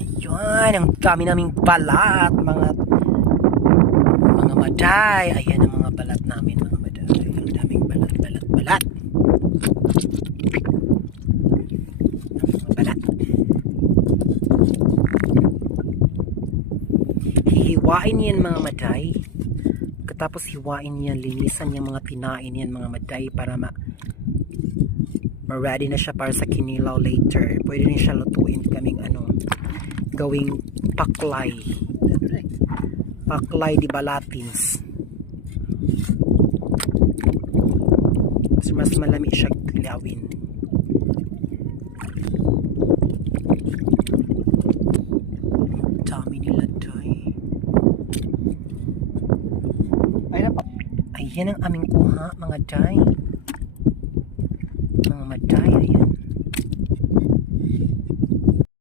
Ayun, ang dami naming balat, mga maday. Ayan ang mga balat namin, mga maday. Ang daming balat. Ang mga balat. Hihiwain yan mga maday. Tapos hiwain yan, linisan yung mga tinain yan mga maday para ma-ready na siya para sa kinilaw later. Pwede rin siya lutuin kaming gawing paklay. Paklay di balatins. Kasi mas malami siya kilawin. Dami nila doy. Ayan ang aming kuha mga day.